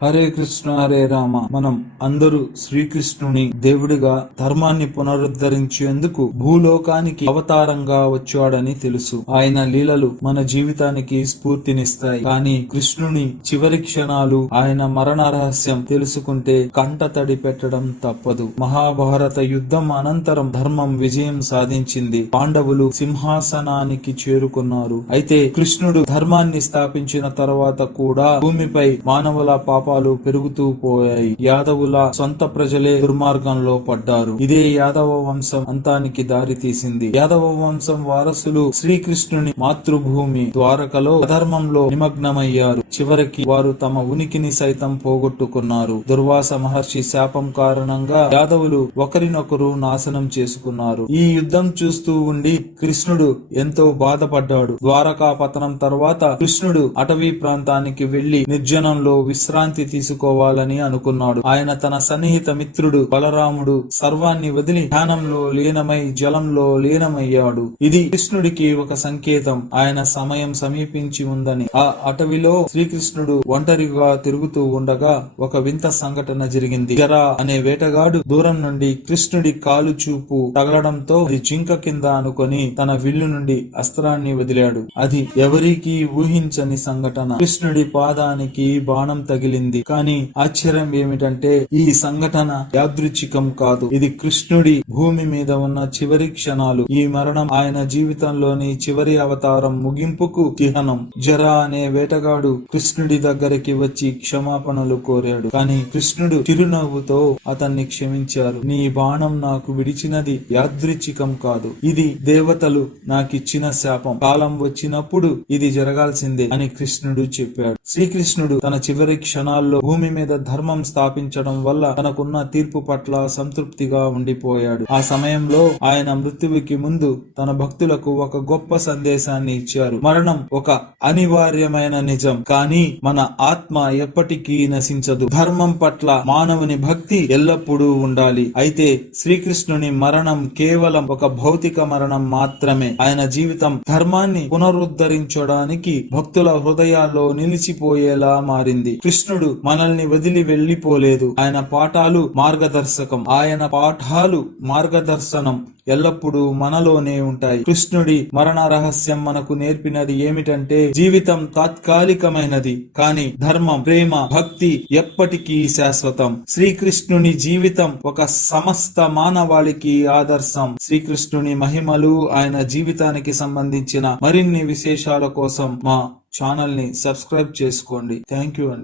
హరే కృష్ణ హరే రామ. మనం అందరూ శ్రీకృష్ణుని దేవుడిగా ధర్మాన్ని పునరుద్ధరించేందుకు భూలోకానికి అవతారంగా వచ్చాడని తెలుసు. ఆయన లీలలు మన జీవితానికి స్ఫూర్తినిస్తాయి. కానీ కృష్ణుని చివరి క్షణాలు, ఆయన మరణ రహస్యం తెలుసుకుంటే కంటతడి పెట్టడం తప్పదు. మహాభారత యుద్ధం అనంతరం ధర్మం విజయం సాధించింది. పాండవులు సింహాసనానికి చేరుకున్నారు. అయితే కృష్ణుడు ధర్మాన్ని స్థాపించిన తర్వాత కూడా భూమిపై మానవుల పాపాలు పెరుగుతూ పోయాయి. యాదవుల సొంత ప్రజలే దుర్మార్గంలో పడ్డారు. ఇదే యాదవ వంశం అంతానికి దారి తీసింది. యాదవ వంశం వారసులు శ్రీకృష్ణుని మాతృభూమి ద్వారకలో అధర్మంలో నిమగ్నమయ్యారు. చివరికి వారు తమ ఉనికిని సైతం పోగొట్టుకున్నారు. దుర్వాస మహర్షి శాపం కారణంగా యాదవులు ఒకరినొకరు నాశనం చేసుకున్నారు. ఈ యుద్ధం చూస్తూ ఉండి కృష్ణుడు ఎంతో బాధపడ్డాడు. ద్వారకా పతనం తర్వాత కృష్ణుడు అటవీ ప్రాంతానికి వెళ్లి నిర్జనంలో విశ్రాంతి తీసుకోవాలని అనుకున్నాడు. ఆయన తన సన్నిహిత మిత్రుడు బలరాముడు సర్వాన్ని వదిలి ధ్యానంలో లీనమై జలంలో లీనమయ్యాడు. ఇది కృష్ణుడికి ఒక సంకేతం, ఆయన సమయం సమీపించి ఉందని. ఆ అటవిలో శ్రీకృష్ణుడు ఒంటరిగా తిరుగుతూ ఉండగా ఒక వింత సంఘటన జరిగింది. జరా అనే వేటగాడు దూరం నుండి కృష్ణుడి కాలు చూపు తగలడంతో అది జింక కింద అనుకొని తన విల్లు నుండి అస్త్రాన్ని వదిలాడు. అది ఎవరికీ ఊహించని సంఘటన. కృష్ణుడి పాదానికి బాణం తగిలింది. కానీ ఆశ్చర్యం ఏమిటంటే ఈ సంఘటన యాదృచ్ఛికం కాదు. ఇది కృష్ణుడి భూమి మీద ఉన్న చివరి క్షణాలు. ఈ మరణం ఆయన జీవితంలోని చివరి అవతారం ముగింపుకు చిహ్నం. జరా అనే వేటగాడు కృష్ణుడి దగ్గరికి వచ్చి క్షమాపణలు కోరాడు. కానీ కృష్ణుడు చిరునవ్వుతో అతన్ని క్షమించారు. నీ బాణం నాకు విడిచినది యాదృచ్ఛికం కాదు, ఇది దేవతలు నాకిచ్చిన శాపం. కాలం వచ్చినప్పుడు ఇది జరగాల్సిందే అని కృష్ణుడు చెప్పాడు. శ్రీకృష్ణుడు తన చివరి క్షణాల్లో భూమి మీద ధర్మం స్థాపించడం వల్ల తనకున్న తీర్పు పట్ల సంతృప్తిగా ఉండిపోయాడు. ఆ సమయంలో ఆయన మృత్యువుకి ముందు తన భక్తులకు ఒక గొప్ప సందేశాన్ని ఇచ్చారు. మరణం ఒక అనివార్యమైన నిజం, కానీ మన ఆత్మ ఎప్పటికీ నశించదు. ధర్మం పట్ల మానవుని భక్తి ఎల్లప్పుడూ ఉండాలి. అయితే శ్రీకృష్ణుని మరణం కేవలం ఒక భౌతిక మరణం మాత్రమే. ఆయన జీవితం ధర్మాన్ని పునరుద్ధరించడానికి భక్తుల హృదయాల్లో నిలిచిపోయేలా మారింది. కృష్ణుడు మనల్ని వదిలి వెళ్లిపోలేదు. ఆయన పాఠాలు మార్గదర్శనం ఎల్లప్పుడూ మనలోనే ఉంటాయి. కృష్ణుడి మరణ రహస్యం మనకు నేర్పినది ఏమిటంటే జీవితం తాత్కాలికమైనది, కానీ ధర్మం, ప్రేమ, భక్తి ఎప్పటికీ శాశ్వతం. శ్రీకృష్ణుని జీవితం ఒక సమస్త మానవాళికి ఆదర్శం. శ్రీకృష్ణుని మహిమలు, ఆయన జీవితానికి సంబంధించిన మరిన్ని విశేషాల కోసం మా ఛానల్ ని సబ్స్క్రైబ్ చేసుకోండి. థ్యాంక్ యూ అండి.